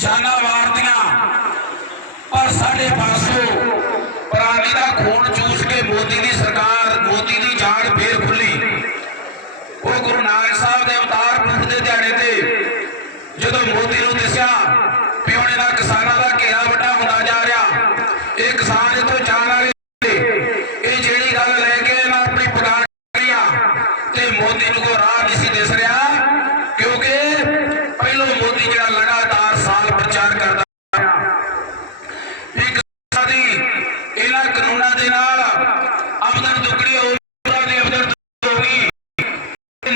ਜਾਨਾਂ ਵਾਰਦੀਆਂ ਪਰ ਸਾਡੇ ਪਾਸੋਂ ਪ੍ਰਾਣੀ ਦਾ ਖੂਨ ਚੂਸ ਕੇ ਮੋਦੀ ਦੀ ਸਰਕਾਰ, ਮੋਦੀ ਦੀ ਜਾਨ ਫੇਰ ਖੁੱਲੀ। ਉਹ ਗੁਰੂ ਨਾਨਕ ਸਾਹਿਬ ਦੇ ਅਵਤਾਰ ਪੁਰਖ ਦੇ ਦਿਹਾੜੇ ਤੇ ਜਦੋਂ ਮੋਦੀ ਨੂੰ ਦੱਸਿਆ ਪਿਉਣੇ ਦਾ ਕਿਸਾਨਾਂ ਦਾ ਘੇਰਾ ਵੱਡਾ ਹੁੰਦਾ ਜਾ ਰਿਹਾ, ਇਹ ਕਿਸਾਨ ਇਥੋਂ ਜਾਣ ਵਾਲੇ ਇਹ ਜਿਹੜੀ ਗੱਲ ਲੈ ਕੇ ਨਾ ਆਪਣੀ ਪਕਾ ਗਿਆ ਤੇ ਮੋਦੀ ਨੂੰ ਕੋ ਰਾਹ ਨਹੀਂ ਸੀ ਦਿਸ ਰਿਹਾ।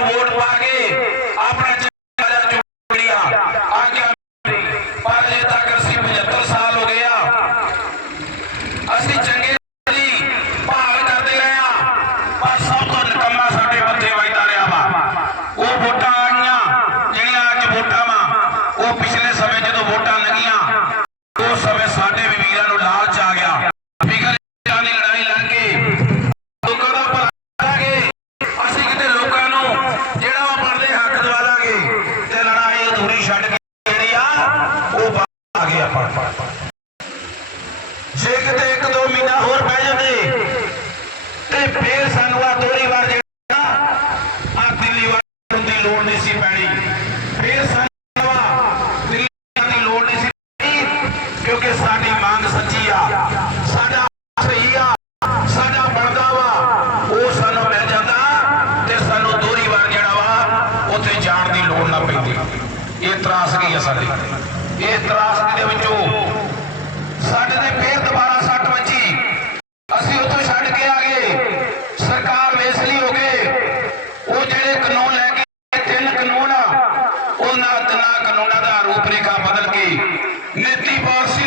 ਵੋਟ ਪਾ ਕੇ ਅਧੂਰੀ ਛੱਡ ਕੇ ਜਿਹੜੀ ਆ, ਉਹ ਆ ਗਿਆ ਪੜ ਪੜ ਜੇ ਕਿਤੇ ਇੱਕ ਦੋ ਮਹੀਨਾ ਹੋਰ ਬਹਿ ਜਾਂਦੇ, ਤੇ ਫੇਰ ਸਾਨੂੰ ਵਿਰਾਸਤ ਦੇ ਦੁਬਾਰਾ ਸੱਟ ਵੱਜੀ। ਅਸੀਂ ਉੱਥੋਂ ਛੱਡ ਕੇ ਆ ਗਏ। ਸਰਕਾਰ ਵੇਸਲੀ ਹੋ ਗਏ ਉਹ ਜਿਹੜੇ ਕਾਨੂੰਨ ਲੈ ਕੇ ਤਿੰਨ ਕਾਨੂੰਨ ਆ, ਉਹਨਾਂ ਤਿੰਨਾਂ ਕਾਨੂੰਨਾਂ ਦਾ ਰੂਪ ਰੇਖਾ ਬਦਲ ਕੇ ਨੀਤੀ ਪਾਲਸੀ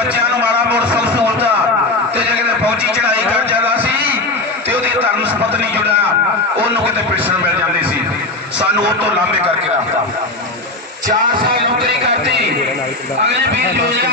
ਬੱਚਿਆਂ ਨੂੰ ਮਾਰਾ ਮੋਟਰਸਾਈਕਲ ਸਹੂਲਤਾਂ। ਤੇ ਜੇ ਫੌਜੀ ਚੜਾਈ ਕਰ ਜਾਂਦਾ ਸੀ, ਤੇ ਉਹਦੀ ਧਰਮ ਸੰਪਤਨੀ ਜੁੜਾ ਉਹਨੂੰ ਕਿਤੇ ਪਿਲਸਣ ਮਿਲ ਜਾਂਦੀ ਸੀ। ਸਾਨੂੰ ਉਹ ਤੋਂ ਲਾਂਭੇ ਕਰਕੇ ਰੱਖਦਾ 4 ਸਾਲ ਨੌਕਰੀ ਕਰਦੀ ਅਗਲੇ 20 ਯੋਜਨਾ